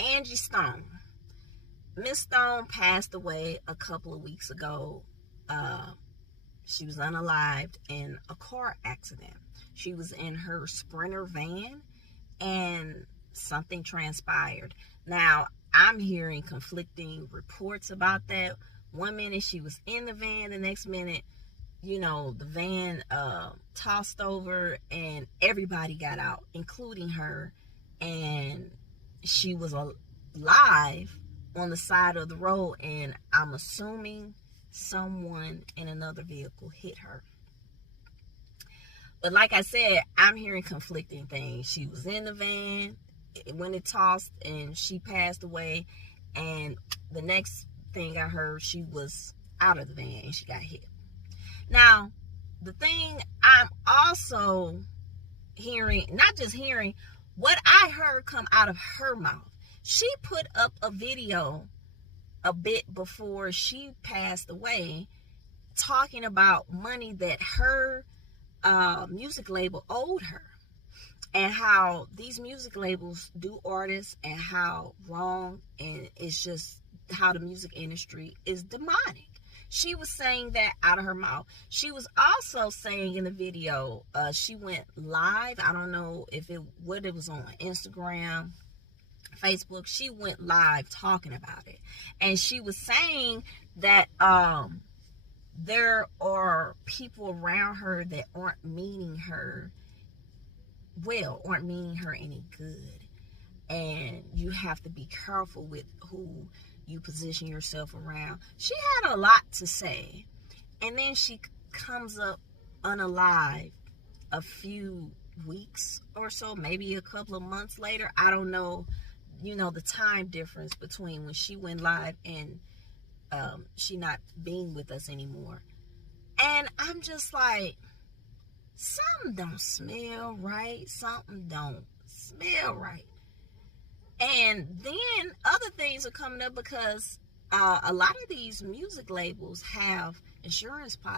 Angie Stone. Miss Stone passed away a couple of weeks ago. She was unalived in a car accident. She was in her Sprinter van and something transpired. Now, I'm hearing conflicting reports about that. One minute she was in the van, the next minute, the van tossed over and everybody got out, including her. And she was alive on the side of the road, and I'm assuming someone in another vehicle hit her. But like I said, I'm hearing conflicting things. She was in the van when it tossed and she passed away, and the next thing I heard, she was out of the van and she got hit. Now, the thing I'm also hearing, not just hearing, what I heard come out of her mouth. She put up a video a bit before she passed away talking about money that her music label owed her, and how these music labels do artists, and how wrong, and it's just how the music industry is demonic. She was saying that out of her mouth. She was also saying in the video, she went live. I don't know what it was on Instagram, Facebook. She went live talking about it. And she was saying that there are people around her that aren't meaning her well, aren't meaning her any good. And you have to be careful with who you position yourself around. She had a lot to say. And then she comes up unalived a few weeks or so, maybe a couple of months later. I don't know, the time difference between when she went live and she not being with us anymore. And I'm just like, something don't smell right. Something don't smell right. And then other things are coming up because a lot of these music labels have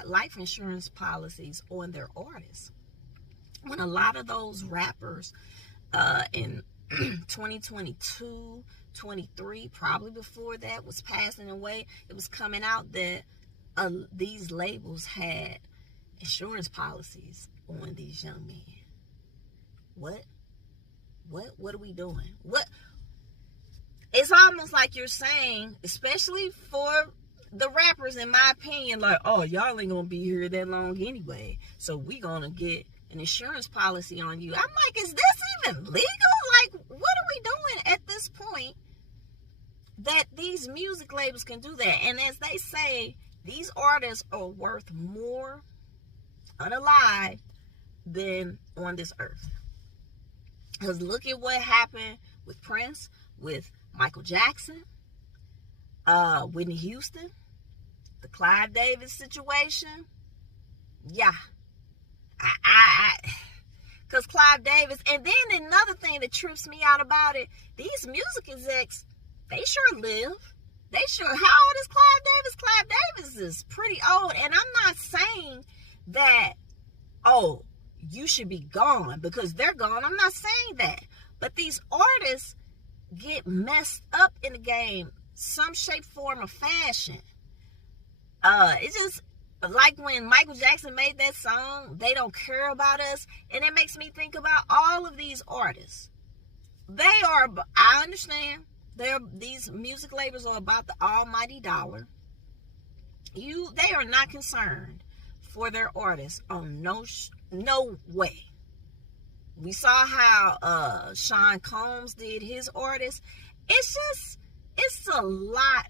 life insurance policies on their artists. When a lot of those rappers in 2022, 23, probably before that, was passing away, it was coming out that these labels had insurance policies on these young men. What are we doing? It's almost like you're saying, especially for the rappers, in my opinion, like, oh, y'all ain't gonna be here that long anyway, so we gonna get an insurance policy on you. I'm like, is this even legal? Like, what are we doing at this point that these music labels can do that? And as they say, these artists are worth more unalive than on this earth. Because look at what happened with Prince, with Michael Jackson, Whitney Houston, the Clive Davis situation. Yeah. Because Clive Davis, and then another thing that trips me out about it, these music execs, they sure live. How old is Clive Davis? Clive Davis is pretty old. And I'm not saying that, oh, you should be gone because they're gone. I'm not saying that. But these artists get messed up in the game, some shape, form, or fashion. It's just like when Michael Jackson made that song, They Don't Care About Us. And it makes me think about all of these artists. I understand, these music labels are about the almighty dollar. They are not concerned for their artists on no way. We saw how Sean Combs did his artists. It's a lot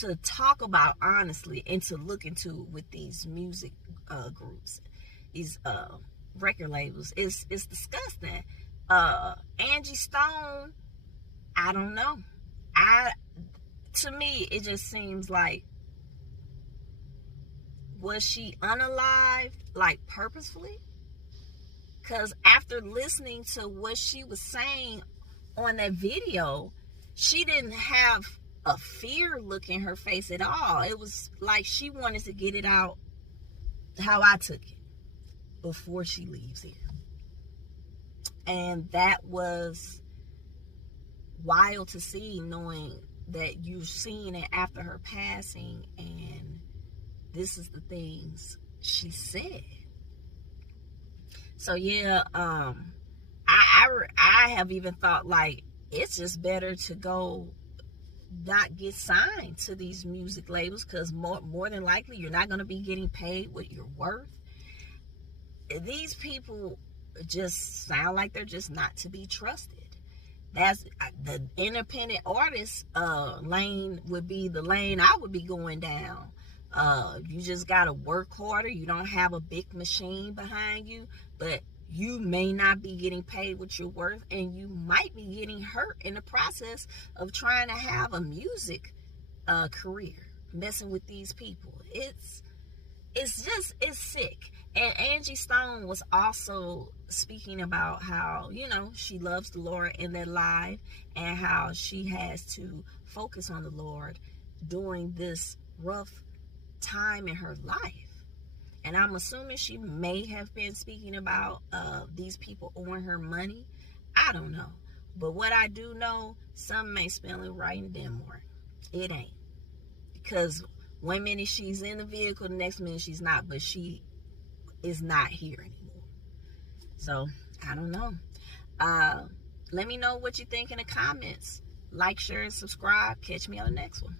to talk about, honestly, and to look into with these music groups, these record labels. It's disgusting. Angie Stone, I don't know. To me, it just seems like, was she unalived, like purposefully? Because after listening to what she was saying on that video, she didn't have a fear look in her face at all. It was like she wanted to get it out how I took it before she leaves here. And that was wild to see, knowing that you've seen it after her passing, and this is the things she said. So yeah, I have even thought, like, it's just better to go not get signed to these music labels, because more than likely you're not going to be getting paid what you're worth. These people just sound like they're just not to be trusted. That's the independent artist lane would be the lane I would be going down. You just gotta work harder. You don't have a big machine behind you, but you may not be getting paid what you're worth, and you might be getting hurt in the process of trying to have a music career, messing with these people. It's sick. And Angie Stone was also speaking about how, she loves the Lord in that live, and how she has to focus on the Lord during this rough time in her life. And I'm assuming she may have been speaking about these people owing her money. I don't know. But what I do know, something ain't spelling right in Denmark. It ain't. Because one minute she's in the vehicle, the next minute she's not. But she is not here anymore. So, I don't know. Let me know what you think in the comments. Like, share, and subscribe. Catch me on the next one.